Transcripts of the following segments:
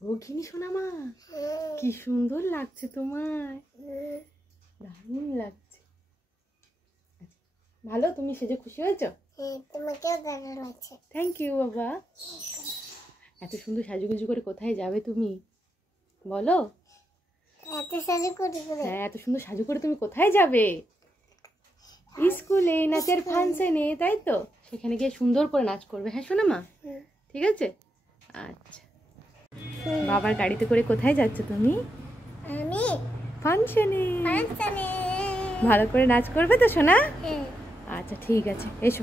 ও গিনি সোনা মা, কি সুন্দর লাগছে তোমায়, দারুণ লাগছে। ভালো, তুমি সেজে খুশি হয়েছো? তোমাকেও দারুণ লাগছে। থ্যাংক ইউ বাবা। এত সুন্দর সাজুগুজু করে কোথায় যাবে তুমি বলো? এত সাজু করে? হ্যাঁ, এত সুন্দর সাজু করে তুমি কোথায় যাবে? স্কুলে নাচের ফাংশনে, তাই তো? সেখানে গিয়ে সুন্দর করে নাচ করবে। হ্যাঁ সোনা মা, ঠিক আছে। আচ্ছা, বাবার গাড়িতে করে কোথায় যাচ্ছ তুমি? আমি ফাংশনে। ফাংশনে ভালো করে নাচ করবে তো সোনা? আচ্ছা ঠিক আছে, এসো।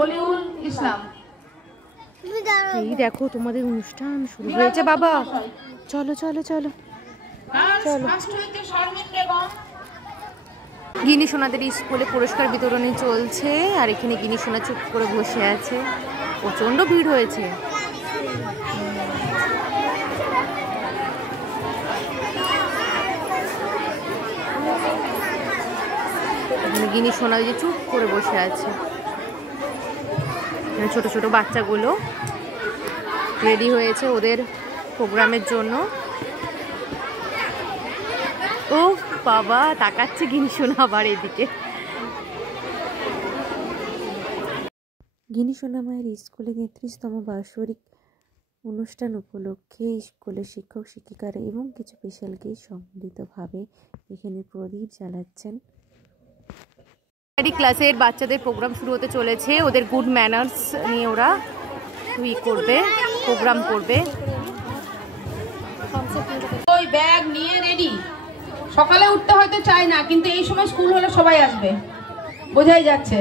অলিউল ইসলাম। এই দেখো তোমাদের অনুষ্ঠান শুরু হয়েছে বাবা। চলো চলো চলো চলো। গিনি সোনাদের স্কুলে পুরস্কার বিতরণী চলছে, আর এখানে গিনি সোনা চুপ করে বসে আছে। প্রচন্ড ভিড় হয়েছে। এখানে গিনি সোনা যে চুপ করে বসে আছে। ছোট ছোট বাচ্চাগুলো রেডি হয়েছে ওদের প্রোগ্রামের জন্য। ও বাবা, তাকাচ্ছে গিনি সোনা আবার এদিকে। গিনি সোনা মায়ের স্কুলে ৩৩তম বার্ষিক অনুষ্ঠান উপলক্ষে স্কুলের শিক্ষক শিক্ষিকারা এবং কিছু স্পেশাল গেস্ট সম্মিলিতভাবে এখানে প্রদীপ জ্বালাচ্ছেন। ক্লাসের বাচ্চাদের প্রোগ্রাম শুরু হতে চলেছে। ওদের গুড ম্যানার্স নিয়ে ওরা প্রোগ্রাম করবে। ওই ব্যাগ নিয়ে রেডি। সকালে উঠতে হয়তো চায় না, কিন্তু এই সময় স্কুল হলে সবাই আসবে, বোঝাই যাচ্ছে।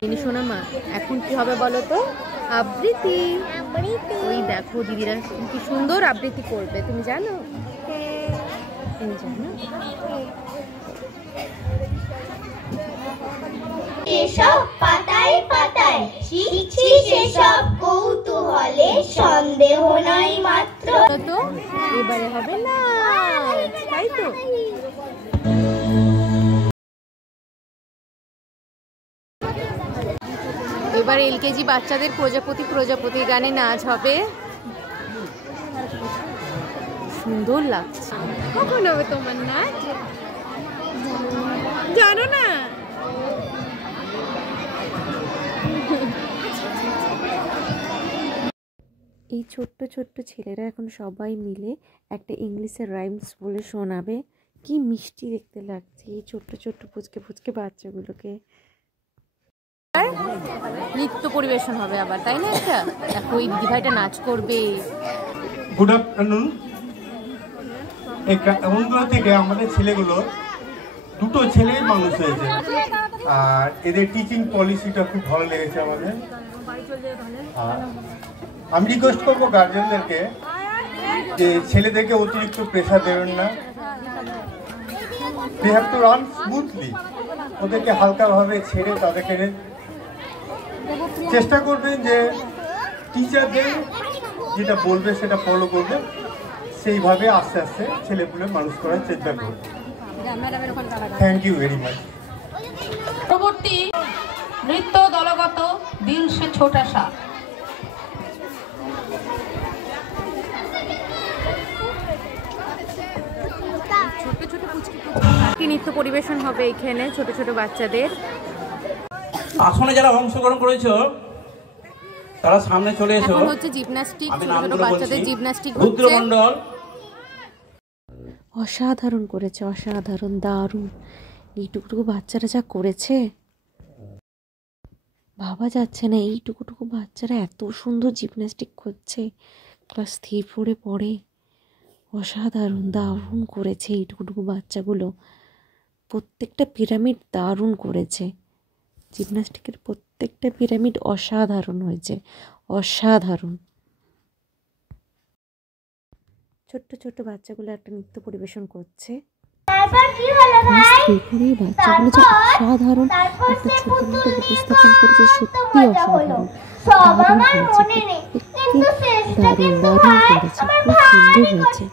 গিনি সোনা মা, এখন কি হবে বলো তো? আবৃত্তি। ওই দেখো দিদিরা কি সুন্দর আবৃত্তি করবে, তুমি জানো? তুমি জানো? এসব পাতায় পাতায় শিখছি সেসব কৌতূহলে, সন্দেহ নাই মাত্র। তো এবারে হবে না, তাই তো? এবার এলকেজি বাচ্চাদের প্রজাপতি প্রজাপতি গানে নাচ হবে। সুন্দর লাগছে। কখন হবে তোমার নাচ জানো না? এই ছোট্ট ছোট্ট ছেলেরা এখন সবাই মিলে একটা ইংলিশের রাইমস বলে শোনাবে। কি মিষ্টি দেখতে লাগছে এই ছোট্ট ছোট্ট ফুচকে ফুচকে বাচ্চাগুলোকে। নৃত্য পরিবেশন হবে আবার, তাই না? একটা দেখো ওই দিদিভাইটা নাচ করবে। Good afternoon. এই গ্রামগুলো থেকে আমাদের ছেলেগুলো, দুটো ছেলেই মানুষ হয়েছে, আর এদের টিচিং পলিসিটা খুব ভালো লেগেছে আমাদের। আর আমি রিকোয়েস্ট করবো গার্জেনদেরকে যে ছেলেদেরকে অতিরিক্ত প্রেশার দেবেন না। They have to run smoothly. ওদেরকে হালকাভাবে ছেড়ে তাদেরকে চেষ্টা করবেন যে টিচারদের যেটা বলবে সেটা ফলো করবে, সেইভাবে আস্তে আস্তে ছেলেপুলে মানুষ করার চেষ্টা করবে। Thank you very much. পরবর্তী নৃত্য দলগত দিল সে ছোটা সা। ছোট ছোট ফুচকি নৃত্য পরিবেশন হবে এখানে ছোট ছোট বাচ্চাদের। আসনে যারা অংশগ্রহণ করেছো তারা সামনে চলে এসো। এখন হচ্ছে জিমন্যাস্টিক, ছোট ছোট বাচ্চাদের জিমন্যাস্টিক হচ্ছে। রুদ্রমণ্ডল অসাধারণ করেছে, অসাধারণ, দারুণ। এইটুকুটুকু বাচ্চারা যা করেছে ভাবা যাচ্ছে না। এইটুকুটুকু বাচ্চারা এত সুন্দর জিমন্যাস্টিক করছে, ক্লাস 3-4 পড়ে। অসাধারণ, দারুণ করেছে এইটুকুটুকু বাচ্চাগুলো। প্রত্যেকটা পিরামিড দারুণ করেছে। জিমন্যাস্টিকের প্রত্যেকটা পিরামিড অসাধারণ হয়েছে, অসাধারণ। ছোট্ট ছোট্ট বাচ্চাগুলো একটা নৃত্য পরিবেশন করছে। তারপর কি হলো ভাই? বাচ্চাগুলো যে অসাধারণ একটা ছোট মতো উপস্থাপন করেছে, সত্যি অসাধারণ। সব আমার মনে নেই, কিন্তু শেষটা দারুণ দারুণ করেছে, খুব সুন্দর হয়েছে।